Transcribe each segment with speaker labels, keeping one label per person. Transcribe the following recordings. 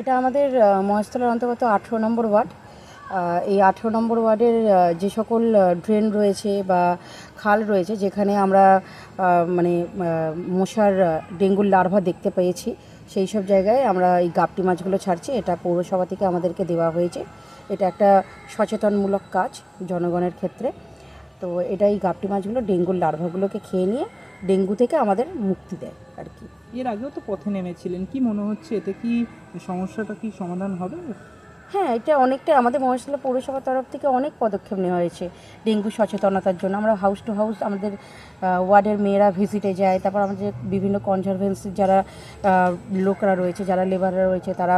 Speaker 1: এটা আমাদের মহেশতলার অন্তর্গত আঠেরো নম্বর ওয়ার্ড। এই আঠেরো নম্বর ওয়ার্ডের যে সকল ড্রেন রয়েছে বা খাল রয়েছে, যেখানে আমরা মানে মশার ডেঙ্গুর লার্ভা দেখতে পেয়েছি, সেই সব জায়গায় আমরা এই গাপটি মাছগুলো ছাড়ছি। এটা পৌরসভা থেকে আমাদেরকে দেওয়া হয়েছে। এটা একটা সচেতনমূলক কাজ জনগণের ক্ষেত্রে। তো এটা এই গাপটি মাছগুলো ডেঙ্গুর লার্ভাগুলোকে খেয়ে নিয়ে, ডেঙ্গু থেকে আমাদের মুক্তি দেয় আর কি।
Speaker 2: এর আগেও তো পথে নেমেছিলেন। কি মনে হচ্ছে? এতে কি সমস্যাটা কি সমাধান হবে?
Speaker 1: হ্যাঁ এটা অনেকটা আমাদের মহেশতলা পৌরসভার তরফ থেকে অনেক পদক্ষেপ নেওয়া হয়েছে। ডেঙ্গু সচেতনতার জন্য। আমরা হাউস টু হাউস আমাদের ওয়ার্ডের মেয়েরা ভিজিটে যায়। তারপর আমাদের বিভিন্ন কনজারভেন্সির যারা লোকরা রয়েছে, যারা লেবাররা রয়েছে, তারা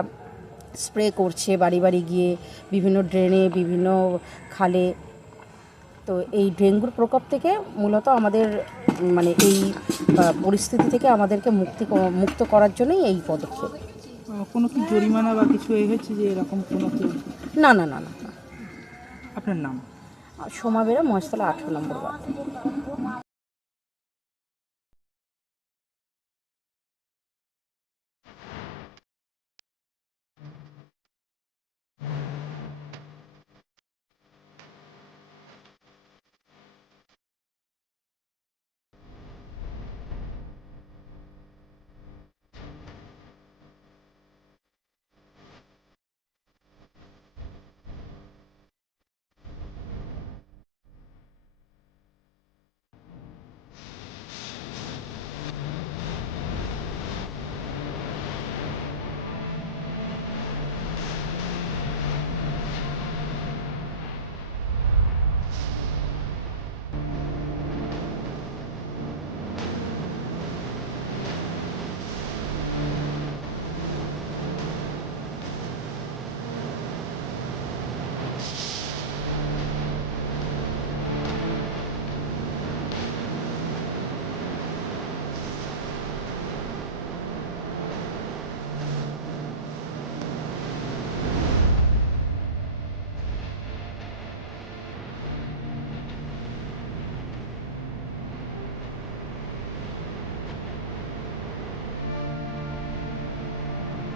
Speaker 1: স্প্রে করছে বাড়ি বাড়ি গিয়ে। বিভিন্ন ড্রেনে বিভিন্ন খালে। তো এই ডেঙ্গুর প্রকোপ থেকে মূলত আমাদের মানে এই পরিস্থিতি থেকে আমাদেরকে মুক্তি মুক্ত করার জন্যই এই পদক্ষেপ।
Speaker 2: কোনো কি জরিমানা বা কিছু এ হয়েছে যে এরকম কোনো
Speaker 1: না না না না না।
Speaker 2: আপনার নাম?
Speaker 1: সোমাবেরা মহেশতলা আঠেরো নম্বর ওয়ার্ড।